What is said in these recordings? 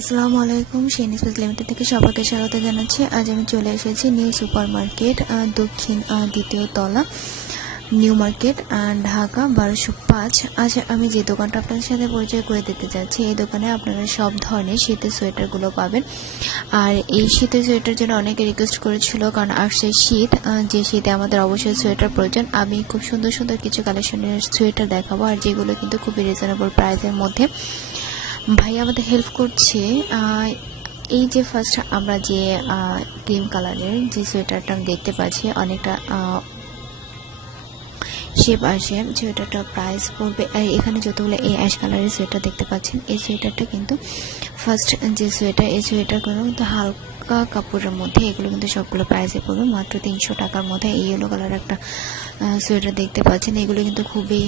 আসসালামু আলাইকুম, Shane space limited থেকে সবাইকে স্বাগত জানাচ্ছি। আজ আমি চলে এসেছি নিউ সুপার মার্কেট, দক্ষিণ দ্বিতীয় তলা, নিউ মার্কেট, ঢাকা 1205। আজ আমি যে দোকানটা আপনাদের সাথে পরিচয় করে দিতে যাচ্ছি, এই দোকানে আপনারা সব ধরনের শীতের সোয়েটারগুলো পাবেন। আর এই শীতের সোয়েটার জন্য অনেকে রিকোয়েস্ট করেছিল, কারণ আসছে শীত, যে শীতে আমাদের অবশ্যই সোয়েটার প্রয়োজন। আমি খুব সুন্দর সুন্দর কিছু কালেকশনের সোয়েটার দেখাবো, আর যেগুলো কিন্তু খুবই রিজনেবল প্রাইসের মধ্যে। ভাই আমাদের হেল্প করছে। এই যে ফার্স্ট আমরা যে ক্রিম কালারের যে সোয়েটারটা দেখতে পাচ্ছি, অনেকটা শেপ আসে, সোয়েটারটা প্রাইস পড়বে। এখানে যতগুলো এই অ্যাশ কালারের সোয়েটার দেখতে পাচ্ছেন, এই সোয়েটারটা কিন্তু ফার্স্ট যে সোয়েটার, এই সোয়েটারগুলো কিন্তু হালকা কাপড়ের মধ্যে, এগুলো কিন্তু সবগুলো প্রাইসে পড়বে মাত্র 300 টাকার মধ্যে। এই ইয়েলো কালার একটা সোয়েটার দেখতে পাচ্ছেন, এগুলো কিন্তু খুবই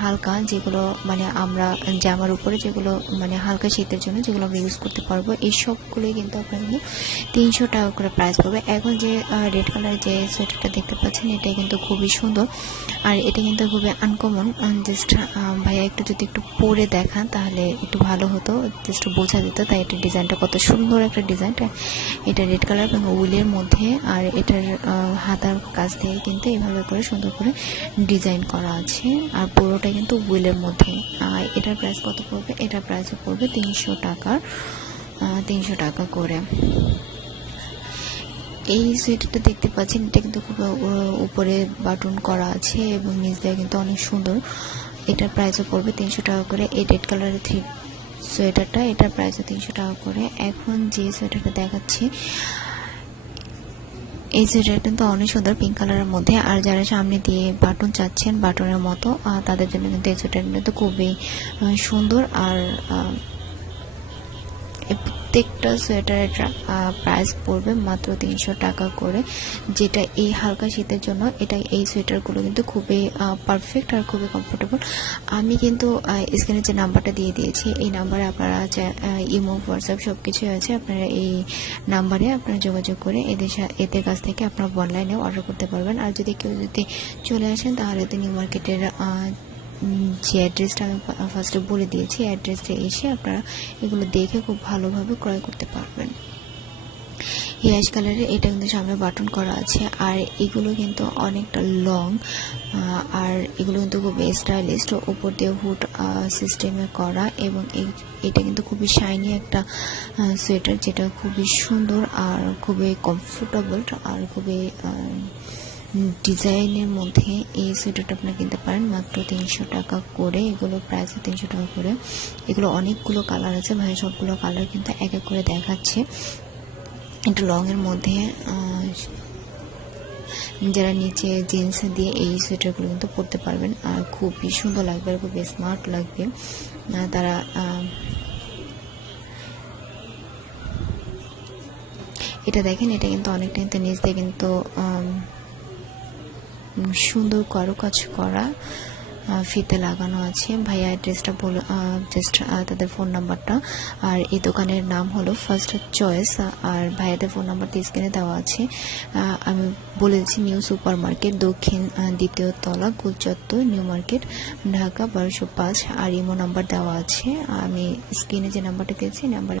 হালকা, যেগুলো মানে আমরা জামার উপরে যেগুলো মানে হালকা শীতের জন্য যেগুলো আমরা ইউজ করতে পারবো, এই সবগুলোই কিন্তু আপনার কিন্তু 300 টাকা করে প্রাইস পড়বে। এখন যে রেড কালার যে সোয়েটারটা দেখতে পাচ্ছেন, এটা কিন্তু খুবই সুন্দর, আর এটা কিন্তু খুবই আনকমন। জাস্ট ভাইয়া একটু যদি একটু পরে দেখান তাহলে একটু ভালো হতো, জাস্ট বোঝা যেত। তাই এটার ডিজাইনটা কত সুন্দর একটা ডিজাইন, এটা রেড কালার এবং উলের মধ্যে, আর এটার হাতার কাছ থেকে কিন্তু এভাবে করে সুন্দর করে ডিজাইন করা আছে, আর পুরোটা কিন্তু উলের মধ্যে। আর এটার প্রাইস কত পড়বে? এটার প্রাইস পড়বে 300 টাকা করে। এই সোয়েটারটা দেখতে পাচ্ছেন, এটা কিন্তু খুব উপরে বাটন করা আছে এবং নিচ দিয়ে কিন্তু অনেক সুন্দর। এটার প্রাইসও পড়বে 300 টাকা করে। এই রেড কালারের সোয়েটারটা, এটার প্রাইসও 300 টাকা করে। এখন যে সোয়েটারটা দেখাচ্ছি, এই সোয়েটারটা কিন্তু অনেক সুন্দর, পিঙ্ক কালারের মধ্যে। আর যারা সামনে দিয়ে বাটন চাচ্ছেন বাটনের মতো, তাদের জন্য কিন্তু এই সোয়েটারটা কিন্তু খুবই সুন্দর। আর প্রত্যেকটা সোয়েটারের প্রাইস পড়বে মাত্র 300 টাকা করে, যেটা এই হালকা শীতের জন্য এই সোয়েটারগুলো কিন্তু খুবই পারফেক্ট আর খুবই কমফোর্টেবল। আমি কিন্তু স্ক্রিনে যে নাম্বারটা দিয়ে দিয়েছি, এই নাম্বারে আপনারা ইমো, হোয়াটসঅ্যাপ সব কিছুই আছে, আপনারা এই নাম্বারে আপনারা যোগাযোগ করে এদের কাছ থেকে আপনারা অনলাইনেও অর্ডার করতে পারবেন। আর যদি কেউ চলে আসেন, তাহলে তো নিউ মার্কেটের যে অ্যাড্রেসটা আমি ফার্স্টে বলে দিয়েছি, অ্যাড্রেসে এসে আপনারা এগুলো দেখে খুব ভালোভাবে ক্রয় করতে পারবেন। এই অ্যাশ কালারের এটা কিন্তু সামনে বাটন করা আছে, আর এগুলো কিন্তু অনেকটা লং, আর এগুলো কিন্তু খুব স্টাইলিস্ট, উপর দিয়ে হুড সিস্টেমে করা, এবং এটা কিন্তু খুবই শাইনি একটা সোয়েটার, যেটা খুবই সুন্দর আর খুবই কমফোর্টেবল আর খুবই ডিজাইনের মধ্যে। এই সোয়েটারটা আপনারা কিনতে পারেন মাত্র 300 টাকা করে। এগুলো প্রাইস 300 টাকা করে। এগুলো অনেকগুলো কালার আছে, ভাই সবগুলো কালার কিন্তু এক এক করে দেখাচ্ছে। একটু লং এর মধ্যে, যারা নিচে জিন্স দিয়ে এই সোয়েটারগুলো কিন্তু পরতে পারবেন, আর খুবই সুন্দর লাগবে আর খুবই স্মার্ট লাগবে। তারা এটা দেখেন, এটা কিন্তু অনেকটা কিন্তু নিচ দিয়ে কিন্তু সুন্দর কারুকাজ করা ফিতে লাগানো আছে। ভাইয়া অ্যাড্রেসটা বলে জাস্ট তাদের ফোন নাম্বারটা, আর এই দোকানের নাম হলো ফার্স্ট চয়েস, আর ভাইয়াদের ফোন নাম্বারটা স্ক্রিনে দেওয়া আছে। আমি বলে দিচ্ছি, নিউ সুপার মার্কেট, দক্ষিণ দ্বিতীয় তলা, গুলচত্বর, নিউ মার্কেট, ঢাকা 1205। আর ইমো নাম্বার দেওয়া আছে, আমি স্ক্রিনে যে নাম্বারটা দিয়েছি নাম্বার